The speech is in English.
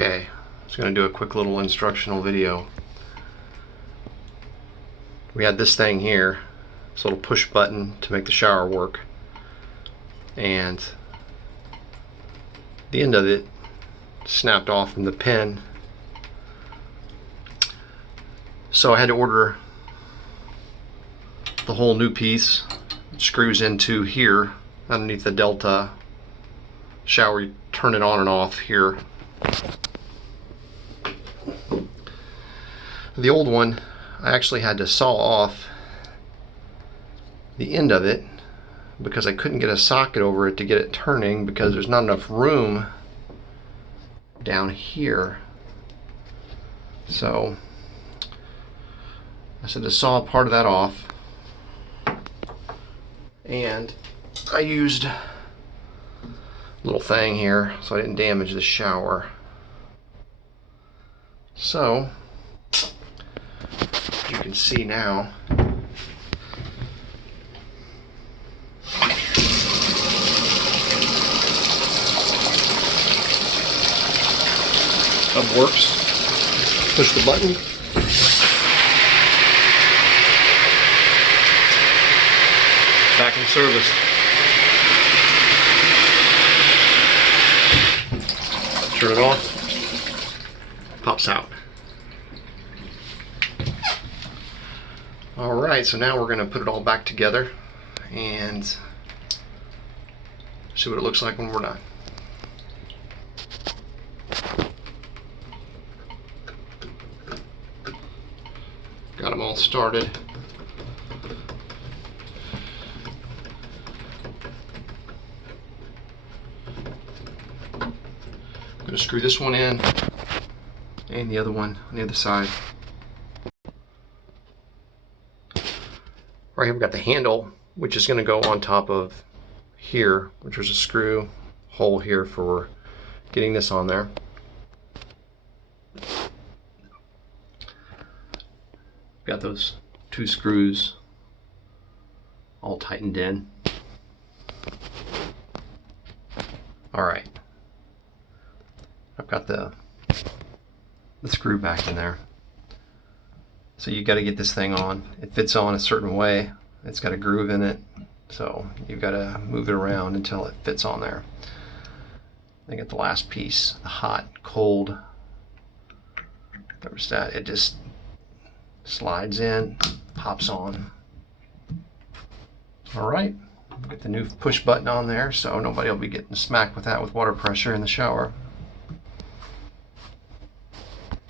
Okay, I was going to do a quick little instructional video. We had this thing here, this little push button to make the shower work, and the end of it snapped off from the pin, so I had to order the whole new piece. It screws into here underneath the Delta shower. You turn it on and off here. The old one, I actually had to saw off the end of it because I couldn't get a socket over it to get it turning because there's not enough room down here. So I said to saw part of that off, and I used a little thing here so I didn't damage the shower. So as you can see now, it works. Push the button. Back in service. Turn it off. Pops out. Alright, so now we're going to put it all back together and see what it looks like when we're done. Got them all started. I'm going to screw this one in and the other one on the other side. Right here we've got the handle, which is going to go on top of here, which is a screw hole here for getting this on there. Got those two screws all tightened in. Alright, I've got the screw back in there. So you got to get this thing on. It fits on a certain way. It's got a groove in it, so you've got to move it around until it fits on there. I get the last piece, the hot, cold thermostat. It just slides in, pops on. Alright, get the new push button on there so nobody will be getting smacked with that with water pressure in the shower.